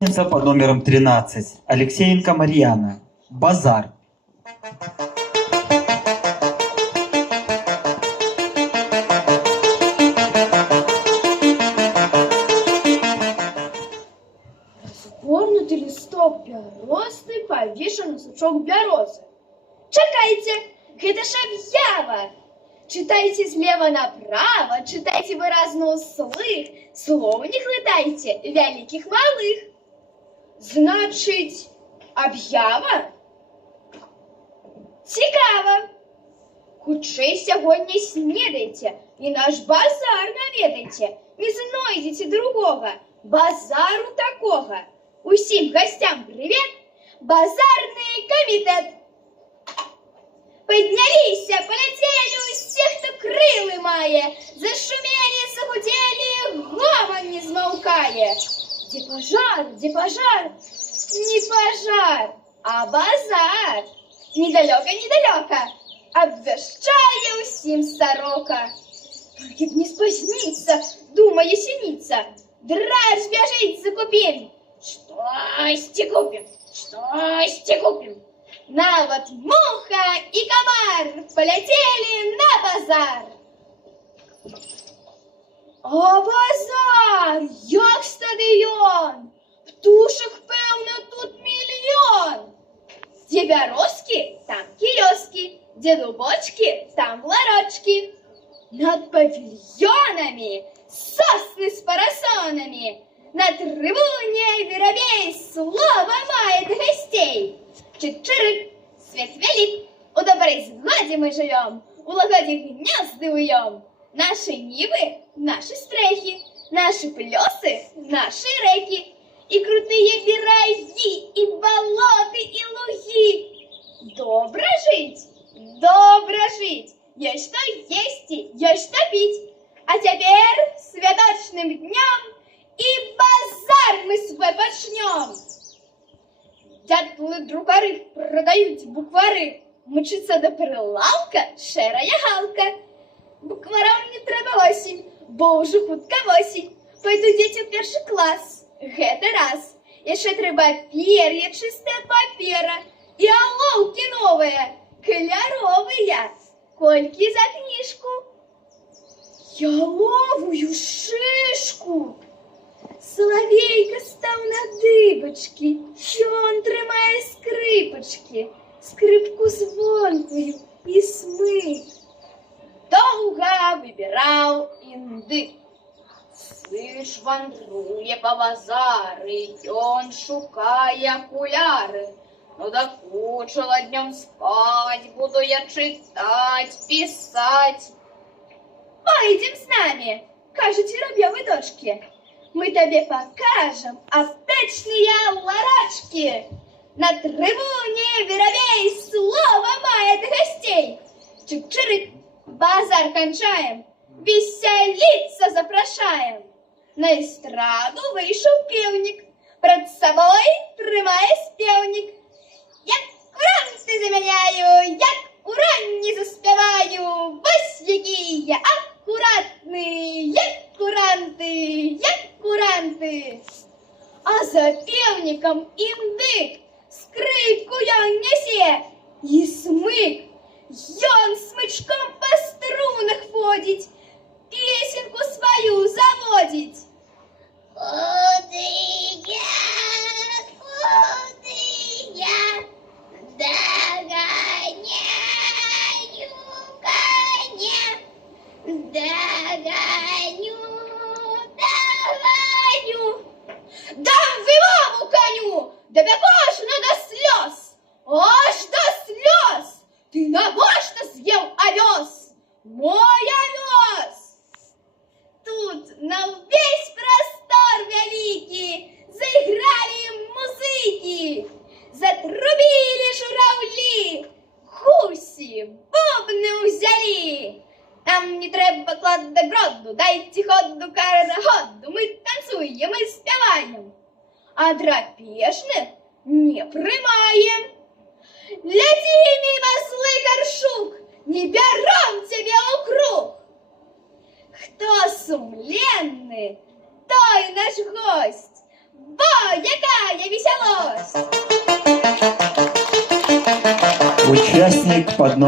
Лестница под номером 13. Алексеенко Марьяна. Базар. Разгорнутый листок бярозны повешен на сучок бярозы. Чакайте, гэта ж аб'ява. Читайте слева направо, читайте выразно услых, слов не хлытайте, вяликих малых. Значить, аб'ява? Цікава. Хутчэй сягоння снедайце і наш базар наведайце, не знойдзеце другога базару такога. Усім гостям привет, базарный комитет. Поднялись, полетели усе, хто крылы мае, зашумели, загудели, гомон не змолкае. Где пожар, где пожар? Не пожар, а базар. Недалеко, обвяшчае усім сорока. Только б не спозниться, думая синица, драж бежить закупим. Что купим? Навод муха и комар полетели на базар. А базар, як стадіон, птушек, певно, тут мільйон. Где бярозки, там киоски, где дубочки, там ларочки. Над павильонами сосны с парасонами, на трибуне воробей слово мает гостей. Чик-чирик, свет велик, у доброй згоді мы живем, у лагоді гнезды уем. Наши нивы, наши стрехи, наши плесы, наши реки, и крутые береги, и болоты, и луги. Добро жить, есть что есть, есть что пить. А теперь святочным днем и базар мы свой почнем. Дятлы-друкары продают буквари, мчиться до прилавка шерая галка. Букварам не треба осінь, бо уже хутка осінь. Пойду дети в перший клас, гэта раз. Яшчэ трэба пер'я, чистая папера и оловки новые, кольоровые. Кольки за книжку? Яловую шишку. Соловейка став на дыбачки, ён трымае скрипочки, скрипку звонкую и смык. Долго выбирал індык. Сыш вандруе по базары, ён шукае окуляры. Ну да кучила днем спать, буду я читать, писать. Пойдем с нами, кажете, рабьевы дочки. Мы тебе покажем аптечные ларочки. На трибуне воробей слово мает гостей. Чик-чирик, базар кончаем, веселиться запрошаем. На эстраду вышел певник, пред собой трымае спевник. Як куранты заменяю, як уранні заспеваю, вось якія аккуратные, як куранты. А за певником індык скрипку ён несе, и смык, ён смычком по струнах водить, песенку свою заводить. Куды я догоняю коня, догоню. Дам вимову коню, добягошно до слез, аж до слез. Ты навошно съел овес, мой овес. Тут на весь простор великий заиграли музыки, затрубили журавли, гусі, бубни взяли. Нам не треба клад до гроду, дайте ходу карагоду, мы танцуем и спеваем, а драпежных не прымаем. Ляди мимо злый горшук, не берем тебе округ. Кто сумленный, той наш гость, Бо, яка я веселость! Участник под номером